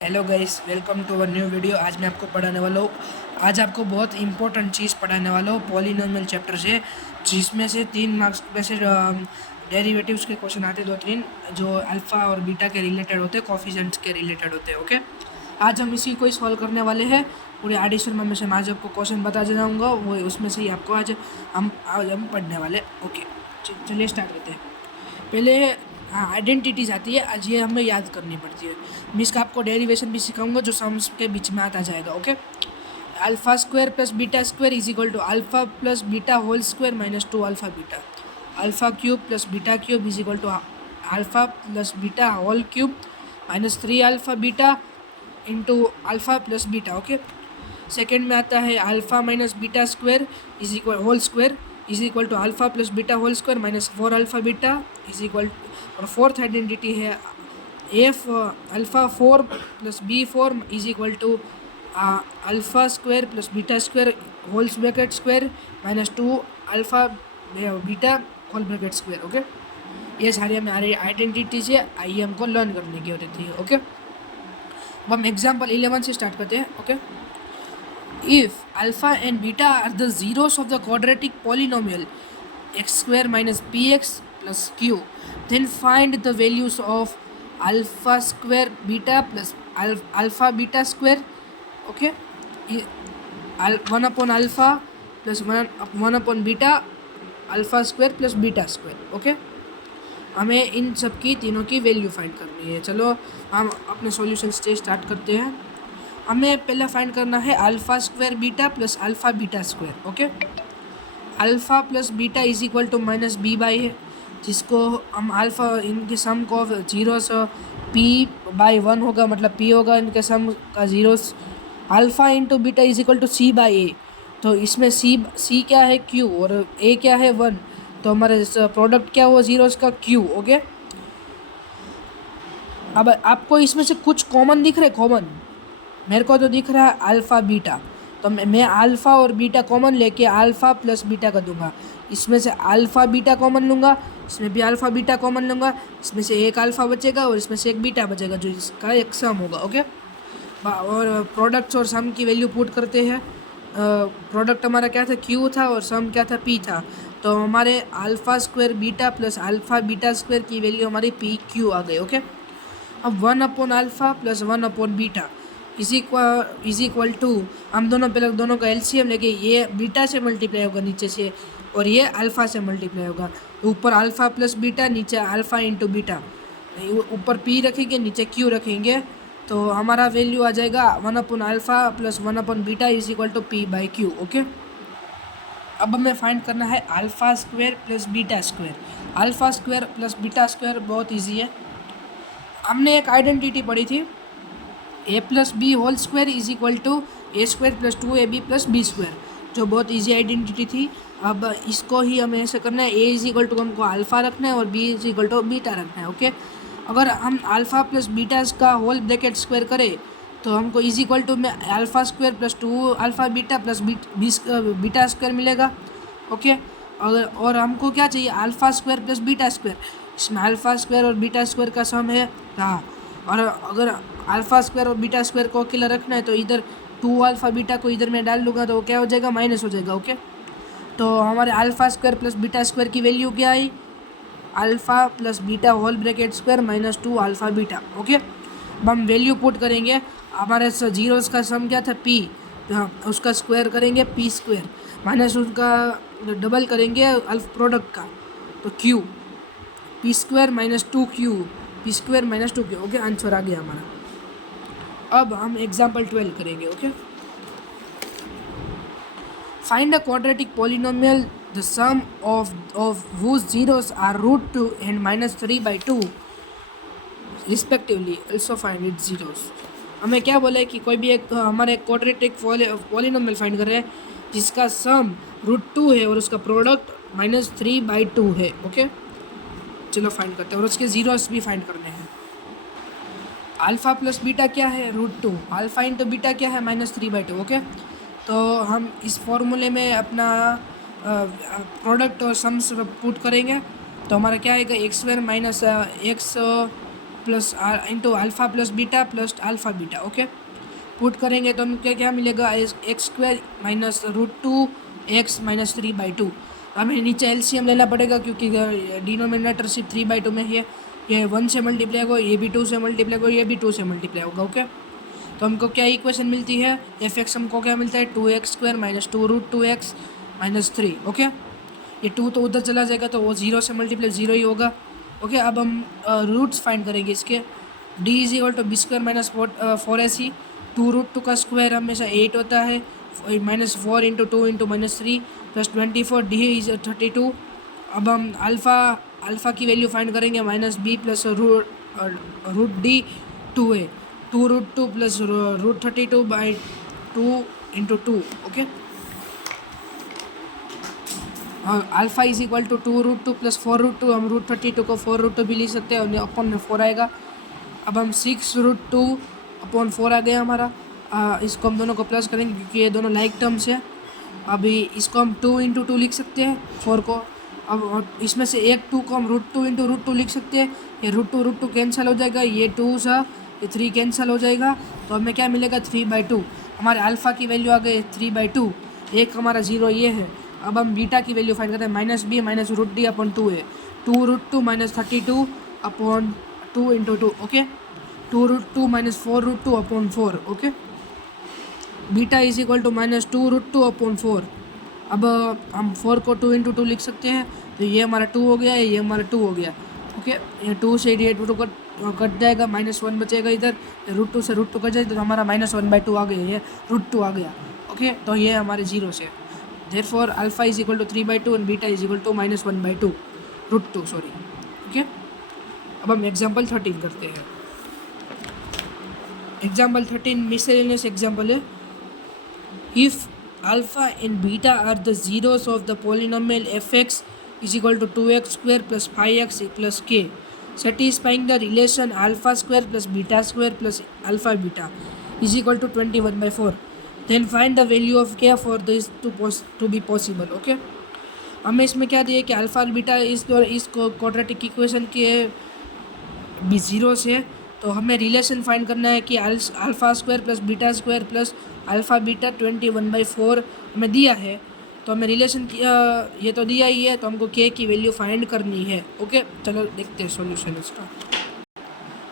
Hello guys, welcome to our new video. आज मैं आपको पढ़ाने वाला हूँ। आज आपको बहुत इंपॉर्टेंट चीज़ पढ़ाने वाला हूँ। पॉलिनोमियल चैप्टर से, जिसमें से 3 मार्क्स में से डेरिवेटिव्स के क्वेश्चन आते हैं, 2-3 जो अल्फ़ा और बीटा के रिलेटेड होते हैं, कोफिशिएंट्स के रिलेटेड होते हैं। ओके, आज हम इसी को ही सॉल्व करने वाले हैं। पूरे एडिशन में से मैं आज आपको क्वेश्चन बता जाऊँगा, वो उसमें से ही आपको आज हम पढ़ने वाले। ओके, चलिए स्टार्ट करते हैं। पहले आइडेंटिटीज आती है, आज ये हमें याद करनी पड़ती है। मैं इसका आपको डेरिवेशन भी सिखाऊंगा जो सम्स के बीच में आता जाएगा। Okay, alpha square plus beta square is equal to alpha plus beta whole square minus 2 alpha beta. Alpha cube plus beta cube is equal to alpha plus beta whole cube minus 3 alpha beta into alpha plus beta. Okay, second में आता है alpha minus beta square is equal whole square is equal to alpha plus beta whole square minus 4 alpha beta is equal. और fourth identity है F alpha 4 plus B 4 is equal to alpha square plus beta square whole bracket square minus 2 alpha beta whole bracket square. Okay, ये सारी हमारी identities है, आइए हमको learn करने की होती है। ओके, अब हम एग्जाम्पल 11 से स्टार्ट करते हैं। Okay, if alpha and beta are the zeros of the quadratic polynomial x square minus px plus q, then find the values of alpha square beta plus alpha beta square. Okay, 1 upon alpha plus 1 upon beta alpha square plus beta square. Okay, हमें इन सब की तीनों की value find करनी है। चलो हम अपने सॉल्यूशन से स्टार्ट करते हैं। हमें पहला फाइंड करना है alpha square beta plus alpha beta square. Okay, alpha plus beta is equal to minus B by है, जिसको हम अल्फ़ा इनके सम को जीरोस पी बाई 1 होगा, मतलब पी होगा इनके सम का zeros. Alpha into beta is equal to C by A, तो इसमें सी क्या है क्यू और ए क्या है 1, तो हमारे प्रोडक्ट क्या हुआ जीरोस का क्यू। ओके, अब आपको इसमें से कुछ कॉमन दिख रहे? कॉमन मेरे को तो दिख रहा है अल्फ़ा बीटा, तो मैं अल्फ़ा और बीटा कॉमन लेके अल्फ़ा प्लस बीटा कर दूंगा। इसमें से अल्फ़ा बीटा कॉमन लूँगा, इसमें भी अल्फ़ा बीटा कॉमन लूँगा, इसमें से एक अल्फ़ा बचेगा और इसमें से एक बीटा बचेगा, जो इसका एक सम होगा। ओके, और प्रोडक्ट्स और सम की वैल्यू पुट करते हैं। प्रोडक्ट हमारा क्या था? क्यू था, और सम क्या था? पी था। तो हमारे alpha square beta plus alpha beta square की वैल्यू हमारी पी क्यू आ गई। ओके, अब 1 upon alpha plus 1 upon beta is equal to, हम दोनों का एलसीएम लेके, ये बीटा से मल्टीप्लाई होगा नीचे से और ये अल्फ़ा से मल्टीप्लाई होगा। ऊपर अल्फ़ा प्लस बीटा, नीचे अल्फ़ा इंटू बीटा, ऊपर पी रखेंगे नीचे क्यू रखेंगे, तो हमारा वैल्यू आ जाएगा 1 upon alpha plus 1 upon beta is equal to P by Q. Okay, अब हमें फाइंड करना है alpha square plus beta square. Alpha square plus beta square बहुत ईजी है। हमने एक आइडेंटिटी पढ़ी थी, A plus B whole square is equal to A square plus 2ab plus B square, जो बहुत इजी आइडेंटिटी थी। अब इसको ही हमें ऐसे करना है, ए इज इक्वल टू हमको अल्फ़ा रखना है और B is equal to beta रखना है। ओके, अगर हम अल्फ़ा प्लस बीटा का होल ब्रैकेट स्क्वायर करें तो हमको इज इक्वल टू में alpha square plus 2 alpha beta plus beta square मिलेगा। ओके, और हमको क्या चाहिए? Alpha square plus beta square. इसमें अल्फ़ा स्क्वायर और बीटा स्क्वायर का सम है, हाँ। और अगर अल्फ़ा स्क्वायर और बीटा स्क्वायर को अकेला रखना है तो इधर 2 अल्फ़ा बीटा को इधर मैं डाल दूंगा, तो क्या हो जाएगा? माइनस हो जाएगा। ओके, तो हमारे alpha square plus beta square की वैल्यू क्या आई? Alpha plus beta whole bracket square minus 2 alpha beta. Okay, अब हम वैल्यू पुट करेंगे। हमारे जीरोस का सम क्या था? पी, उसका स्क्वायर करेंगे पी स्क्वायर, माइनस उसका डबल करेंगे अल्फ प्रोडक्ट का, तो Q, P square minus 2 Q, P square minus 2 Q. Okay, answer आ गया हमारा। अब हम एग्जाम्पल 12 करेंगे। Okay, find a quadratic polynomial the sum of whose zeros are √2 and -3/2 respectively, also find its zeros. हमें क्या बोला है कि कोई भी एक हमारे क्वाड्रेटिक पॉलिनोमियल फाइंड कर रहे हैं जिसका सम √2 है और उसका प्रोडक्ट -3/2 है। ओके, चलो फाइंड करते हैं, और उसके जीरोस भी फाइंड करने हैं। अल्फ़ा प्लस बीटा क्या है? √2। अल्फ़ा इंटू बीटा क्या है? -3/2। ओके, तो हम इस फॉर्मूले में अपना प्रोडक्ट और सम्स पुट करेंगे, तो हमारा क्या आएगा? X square minus x plus into alpha plus beta plus alpha beta. Okay, put करेंगे तो हमें क्या क्या मिलेगा, एक्स स्क्वायर माइनस √2x-3/2। हमें नीचे एलसीएम लेना पड़ेगा क्योंकि डिनोमिनेटर सिर्फ 3/2 में है। ये 1 से मल्टीप्लाई होगा, ये भी 2 से मल्टीप्लाई होगा, ये भी 2 से मल्टीप्लाई होगा। ओके, तो हमको क्या इक्वेशन मिलती है, एफ हमको क्या मिलता है, 2x² minus 2√2x minus 3। Okay, ये 2 तो उधर चला जाएगा तो वो 0 से मल्टीप्लाई 0 ही होगा। ओके, अब हम रूट्स फाइंड करेंगे इसके। d = b² minus 4ac। 2√2 का स्क्वायर हमेशा 8 होता है, -4 × 2 × -3 प्लस 24, d इज 32। अब हम अल्फ़ा की वैल्यू फाइंड करेंगे, -b plus √d 2a। 2√2 plus √32/2 × 2। Okay, alpha is equal to 2√2 plus 4√2। हम √32 को 4√2 भी लिख सकते हैं और अपन में 4 आएगा। अब हम 6√2/4 आ गया हमारा। इसको हम दोनों को प्लस करेंगे क्योंकि ये दोनों लाइक टर्म्स है। अभी इसको हम 2 × 2 लिख सकते हैं 4 को। अब इसमें से एक 2 को हम √2 × √2 लिख सकते हैं। ये √2 कैंसिल हो जाएगा, ये 2 सा ये 3 कैंसिल हो जाएगा, तो हमें क्या मिलेगा, 3/2। हमारे अल्फ़ा की वैल्यू आ गई 3/2, एक हमारा 0 ये है। अब हम बीटा की वैल्यू फाइंड करते हैं, -b minus √d/2a। 2√2 minus 32/2 × 2। Okay, 2√2 minus 4√2/4। Okay, beta is equal to -2√2/4। अब हम 4 को 2 × 2 लिख सकते हैं, तो ये हमारा 2 हो गया, ये हमारा 2 हो गया। ओके, ये 2 से ये 2 कट जाएगा, -1 बचेगा इधर, √2 से √2 कट जाएगा तो हमारा -1/2 आ गया, ये √2 आ गया। ओके, तो ये हमारे 0 से। Therefore alpha is equal to 3/2 and beta is equal to -1/2 √2 sorry. Okay, अब हम एग्जाम्पल 13 करते हैं। एग्जाम्पल 13 मिसलेनियस एग्जाम्पल है। If alpha and beta are the zeros of the polynomial f(x) is equal to 2x² plus 5x plus k, satisfying the relation α² plus β² plus alpha beta is equal to 21/4, then find the value of k for this to be possible। Okay, हमें इसमें क्या दिया कि alpha और beta इस quadratic equation के भी 0 से, तो हमें रिलेशन फाइंड करना है कि α² प्लस β² प्लस अल्फ़ा बीटा 21/4 हमें दिया है, तो हमें रिलेशन ये तो दिया ही है, तो हमको k की वैल्यू फाइंड करनी है। ओके, चलो देखते हैं सॉल्यूशन इसका।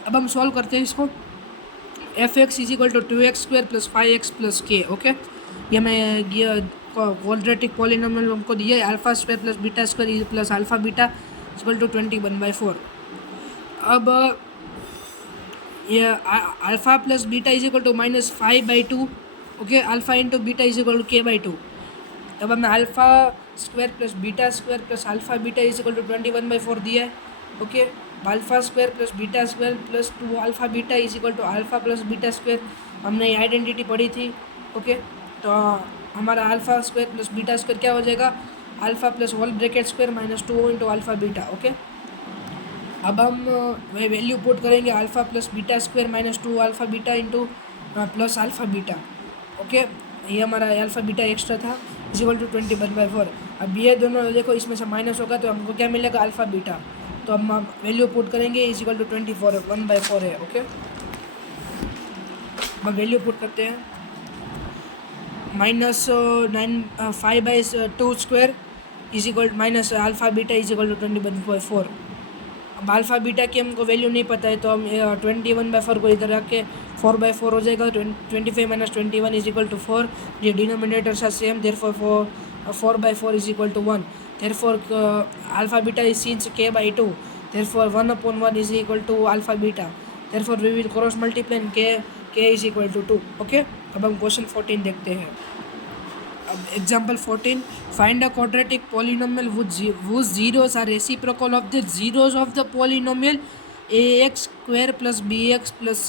अब हम सॉल्व करते हैं इसको। f(x) is equal to 2x² plus 5x plus k। Okay, ये मैं क्वाड्रेटिक पॉलिनोमियल हमको दिया है, α² plus β² plus alpha beta is equal to 21/4। अब ये alpha plus beta is equal to -5/2। Okay, alpha into beta is equal to k/2। तब हमें α² plus β² plus alpha beta is equal to 21/4 दिया है। Okay, α² plus β² plus 2 alpha beta is equal to alpha plus β², हमने ये identity पढ़ी थी। Okay, तो हमारा α² प्लस β² क्या हो जाएगा, alpha plus whole bracket square minus 2 × alpha beta. Okay, अब हम वैल्यू पुट करेंगे, alpha plus β² minus 2 alpha beta into plus alpha beta. Okay, ये हमारा अल्फ़ा बीटा एक्स्ट्रा था इज इक्वल टू 21/4। अब ये दोनों देखो इसमें से माइनस होगा तो हमको क्या मिलेगा, अल्फ़ा बीटा, तो हम वैल्यू पुट करेंगे इज इक्वल टू 24 1/4 है। ओके, अब वैल्यू पुट करते हैं, -5/2² is equal minus alpha beta is equal to 21/4। अब अल्फ़ा बीटा की हमको वैल्यू नहीं पता है, तो हम 21/4 को इधर रख के 4/4 हो जाएगा। 25 माइनस 21 इज इक्वल टू 4। ये डिनोमिनेटर सा same, therefore 4/4 is equal to 1। Therefore alpha beta is since k/2, therefore 1/1 is equal to alpha beta, therefore we will cross multiply k is equal to 2। Okay, अब हम question 14 देखते हैं। अब example 14, find a quadratic polynomial whose zeros are reciprocal of the zeros of the polynomial ax² plus bx plus c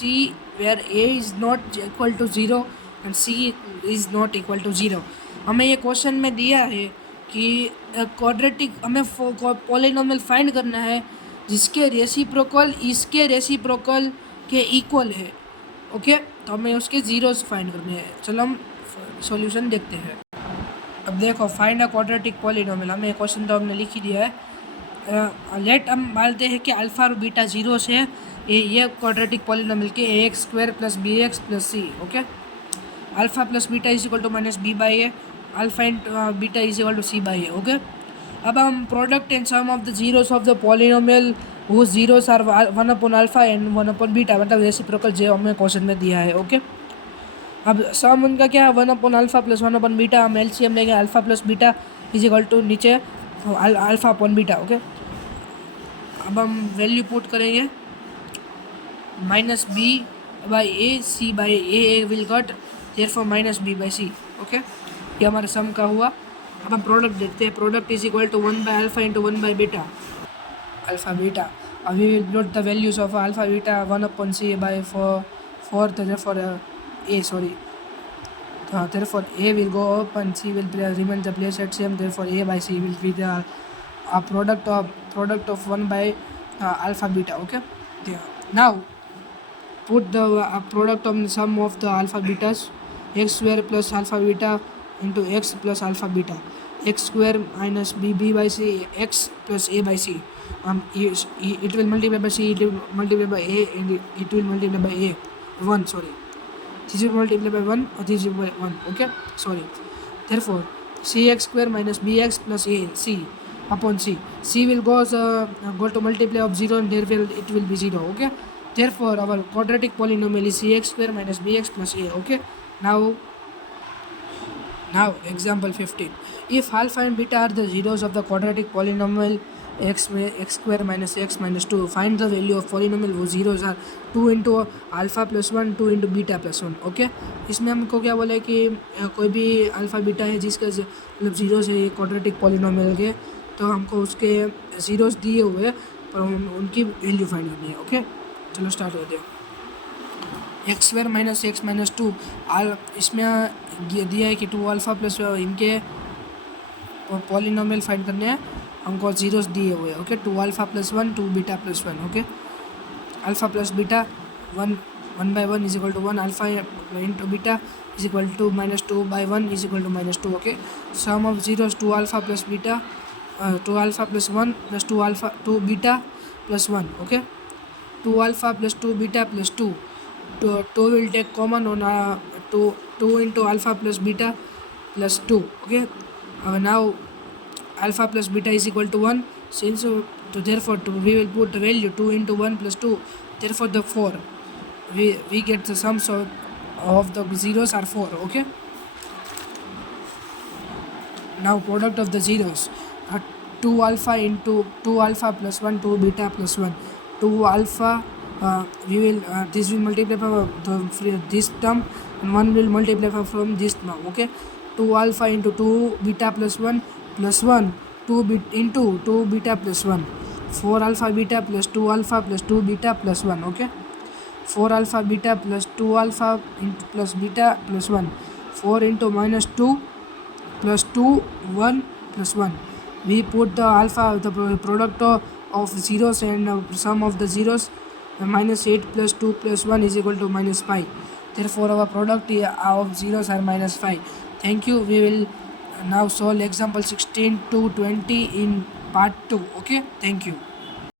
where a is not equal to 0 and c is not equal to 0। हमें ये question में दिया है कि quadratic हमें polynomial find करना है जिसके रेसिप्रोकल इसके रेसिप्रोकल के इक्वल है। ओके, तो हमें उसके जीरोस फाइंड करने हैं। चलो हम सॉल्यूशन देखते हैं। अब देखो, फाइंड अ क्वाड्रेटिक पॉलिनोमियल, हमें क्वेश्चन तो हमने लिख ही दिया है। लेट हम मानते हैं कि अल्फ़ा और बीटा जीरोस है, ये क्वाड्रेटिक पॉलिनोमियल के ax square plus bx plus c. Okay, alpha plus beta is equal to minus B by A, alpha into beta is equal to C by A. Okay, अब हम product and sum of the zeros of the polynomial वो zeros are 1 upon alpha and 1 upon beta, मतलब reciprocal जो हमें question में दिया है. Okay, अब सम उनका क्या है 1 upon alpha plus 1 upon beta. हम एलसीएम लेंगे alpha plus beta is equal to नीचे अल्फा अपॉन बीटा. ओके, अब हम वैल्यू पुट करेंगे minus B by A C by A will get therefore minus B by C. Okay, ये हमारे सम का हुआ. अब हम प्रोडक्ट देखते हैं. Product is equal to 1 by alpha into 1 by beta alpha beta. अब we will plot the values of alpha beta 1 upon C by four therefore a sorry therefore a will go up and c will remain the place at same. Therefore a by c will be the product of 1 by alpha beta. Okay, yeah. Now put the product of the sum of the alpha betas x square plus alpha beta into x plus alpha beta, x square minus b by c x plus a by c. It will multiply by c, it will multiply by a, and it will multiply by a 1. Sorry, this will multiply by 1 or this will by 1. Okay, sorry. Therefore cx square minus bx plus a c upon c will go to multiply of 0 and therefore it will be 0. Okay, therefore our quadratic polynomial is cx square minus bx plus a. Okay, now example 15. If alpha and beta are the zeros of the quadratic polynomial x square minus x minus 2, find the value of polynomial वो zeros are 2 into alpha plus 1 2 into beta plus 1. Okay, इसमें हमको क्या बोला है कि कोई भी alpha beta है जिसका मतलब जीरोस है क्वाड्रेटिक पॉलिनोमियल के, तो हमको उसके जीरोस दिए हुए पर उनकी वैल्यू फाइंड करनी है. ओके, चलो स्टार्ट होते हैं. X square minus x minus 2 इसमें दिया है कि 2 अल्फ़ा प्लस इनके पॉलिनोमियल फाइंड करने हैं, हमको जीरोस दिए हुए. Okay, 2 alpha plus 1 2 beta plus 1. Okay, alpha plus beta 1 by 1 is equal to 1, alpha into beta is equal to minus 2 by 1 is equal to minus 2. Okay, sum of zeros 2 alpha plus beta 2 alpha plus 1 plus 2 beta plus 1. Okay, 2 alpha plus 2 beta plus 2 2 will take common on 2 into alpha plus beta plus 2. Okay, now alpha plus beta is equal to 1, since therefore we will put the value 2 into 1 plus 2, therefore the 4 we get the sums of the zeros are 4. Okay, now product of the zeros 2 alpha into 2 alpha plus 1 2 beta plus 1 2 alpha we will this will multiply by this term and 1 will multiply from this term. Okay, 2 alpha into 2 beta plus 1 plus 1 2 into 2 beta plus 1 4 alpha beta plus 2 alpha plus 2 beta plus 1. Okay, 4 alpha beta plus 2 alpha into plus beta plus 1 4 into minus 2 plus 2 1 plus 1. We put the alpha the product of zeros and sum of the zeros minus 8 plus 2 plus 1 is equal to minus 5. Therefore our product of zeros are minus 5. Thank you. We will now solve example 16 to 20 in part 2. Okay, thank you.